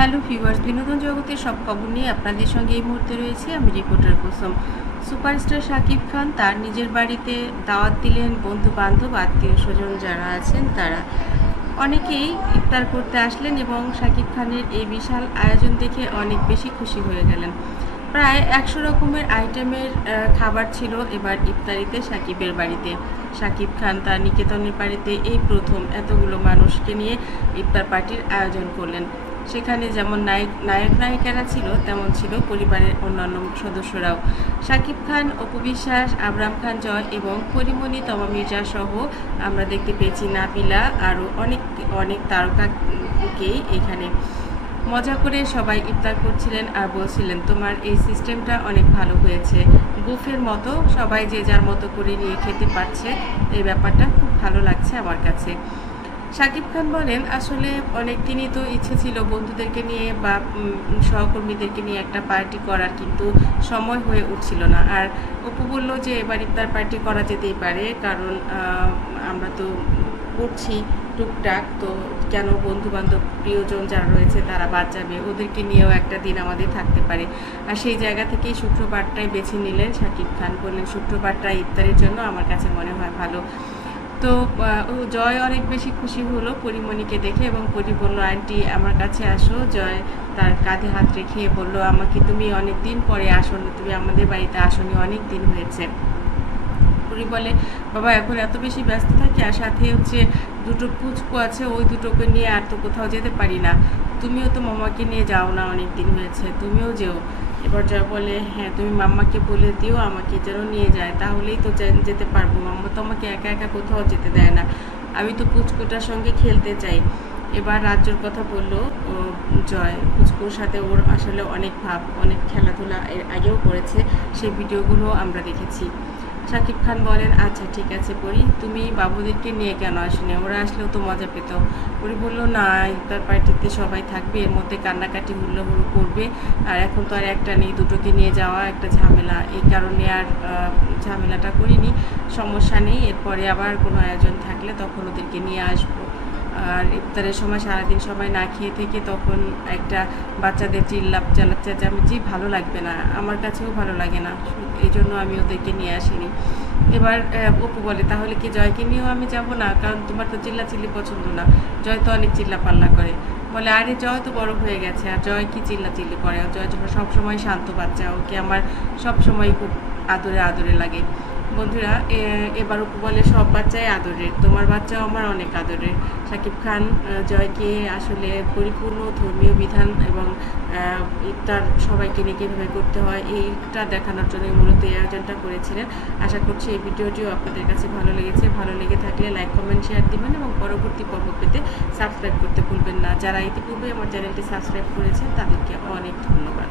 Hello viewers, বিনোদন জগতের সব খবর নিয়ে আপনাদের সঙ্গে এই মুহূর্তে রয়েছে। আমি রিপোর্টার কুসুম। সুপারস্টার শাকিব খান তার নিজের বাড়িতে দাওয়াত দিলেন বন্ধু বান্ধব আত্মীয় স্বজন যারা আছেন তারা। অনেকেই ইফতার করতে আসলেন এবং শাকিব খানের এই বিশাল আয়োজন দেখে অনেক বেশি খুশি হয়ে গেলেন। প্রায় একশো রকমের আইটেমের খাবার ছিল এবার ইফতারিতে সাকিবের বাড়িতে। শাকিব খান তার নিকেতনের বাড়িতে এই প্রথম এতগুলো মানুষকে নিয়ে ইফতার পার্টির আয়োজন করলেন। সেখানে যেমন নায়ক নায়ক নায়িকারা ছিল, তেমন ছিল পরিবারের অন্যান্য সদস্যরাও। শাকিব খান, অপু বিশ্বাস, আবরাম খান জয় এবং পরিমণি তমা মির্জা সহ আমরা দেখতে পেয়েছি নাবিলা আরও অনেক অনেক তারকাকেই এখানে। মজা করে সবাই ইফতার করছিলেন আর বলছিলেন, তোমার এই সিস্টেমটা অনেক ভালো হয়েছে। বুফের মতো, সবাই যে যার মতো করে নিয়ে খেতে পারছে, এই ব্যাপারটা খুব ভালো লাগছে আমার কাছে। শাকিব খান বলেন, আসলে অনেক দিনই তো ইচ্ছে ছিল বন্ধুদেরকে নিয়ে বা সহকর্মীদেরকে নিয়ে একটা পার্টি করার, কিন্তু সময় হয়ে উঠছিল না। আর অপু বলল যে, এবার ইফতার পার্টি করা যেতেই পারে, কারণ আমরা তো করছি টুকটাক, তো কেন বন্ধু বান্ধব প্রিয়জন যারা রয়েছে তারা বাদ যাবে, ওদেরকে নিয়েও একটা দিন আমাদের থাকতে পারে। আর সেই জায়গা থেকেই শুক্রবারটাই বেছে নিলেন শাকিব খান। বললেন, শুক্রবারটা ইফতারের জন্য আমার কাছে মনে হয় ভালো। তো ও জয় অনেক বেশি খুশি হলো পরিমণিকে দেখে এবং পরি বলল, আন্টি, আমার কাছে আসো। জয় তার কাঁধে হাত রেখে বলল, আমাকে তুমি অনেক দিন পরে আসো না তুমি আমাদের বাড়িতে আসনি অনেক দিন হয়েছে। পরি বলে, বাবা, এখন এত বেশি ব্যস্ত থাকি আর সাথে হচ্ছে দুটো পুচকু আছে, ওই দুটোকে নিয়ে আর তো কোথাও যেতে পারি না। তুমিও তো মামাকে নিয়ে যাও না অনেক দিন হয়েছে, তুমিও যেও। এবার যা বলে হ্যাঁ তুমি মাম্মাকে বলে দিও, আমাকে যেন নিয়ে যায়, তাহলেই তো যেতে পারব। মাম্মা তো আমাকে একা একা কোথাও যেতে দেয় না। আমি তো পুচকুটার সঙ্গে খেলতে চাই। এবার রাজ্যর কথা বলল জয়। পুচকুর সাথে ওর আসলে অনেক ভাব, অনেক খেলাধুলা এর আগেও করেছে। সেই ভিডিওগুলো আমরা দেখেছি। শাকিব খান বলেন আচ্ছা ঠিক আছে পরি তুমি বাবুদেরকে নিয়ে কেন আসনি ওরা আসলেও তো মজা পেত। পরি বলল, না ইফতার পার্টিতে সবাই থাকবে, এর মধ্যে কান্নাকাটি হুল্লোহুড়ো করবে। আর এখন তো আর একটা নেই, দুটোকে নিয়ে যাওয়া একটা ঝামেলা। এই কারণে আর ঝামেলাটা করিনি, সমস্যা নেই। এরপরে আবার কোনো আয়োজন থাকলে তখন ওদেরকে নিয়ে আসব। আর ইফতারের সময় সারাদিন সবাই না খেয়ে থেকে তখন একটা বাচ্চাদের চিল্লাপ চালাপ চেঁচামেচি ভালো লাগবে না, আমার কাছেও ভালো লাগে না, এই জন্য আমি ওদেরকে নিয়ে আসিনি। এবার অপু বলে, তাহলে কি জয়কে নিয়েও আমি যাব না? কারণ তোমার তো চিল্লা চিল্লি পছন্দ না। জয় তো অনেক চিল্লা পাল্লা করে। বলে, আরে, জয় তো বড় হয়ে গেছে, আর জয় কি চিল্লা চিল্লি করে জয় যখন সবসময় শান্ত বাচ্চা, ওকে আমার সবসময় খুব আদরে আদরে লাগে। বন্ধুরা এবার অপু বলে সব বাচ্চাই আদরের। তোমার বাচ্চাও আমার অনেক আদরের। শাকিব খান জয়কে আসলে পরিপূর্ণ ধর্মীয় বিধান এবং ইফতার সবাইকে নিয়ে কীভাবে করতে হয়, এইটা দেখানোর জন্য মূলত এই আয়োজনটা করেছিলেন। আশা করছি এই ভিডিওটিও আপনাদের কাছে ভালো লেগেছে। ভালো লেগে থাকলে লাইক কমেন্ট শেয়ার দিবেন এবং পরবর্তী পর্ব পেতে সাবস্ক্রাইব করতে ভুলবেন না। যারা ইতিপূর্বে আমার চ্যানেলটি সাবস্ক্রাইব করেছেন, তাদেরকে অনেক ধন্যবাদ।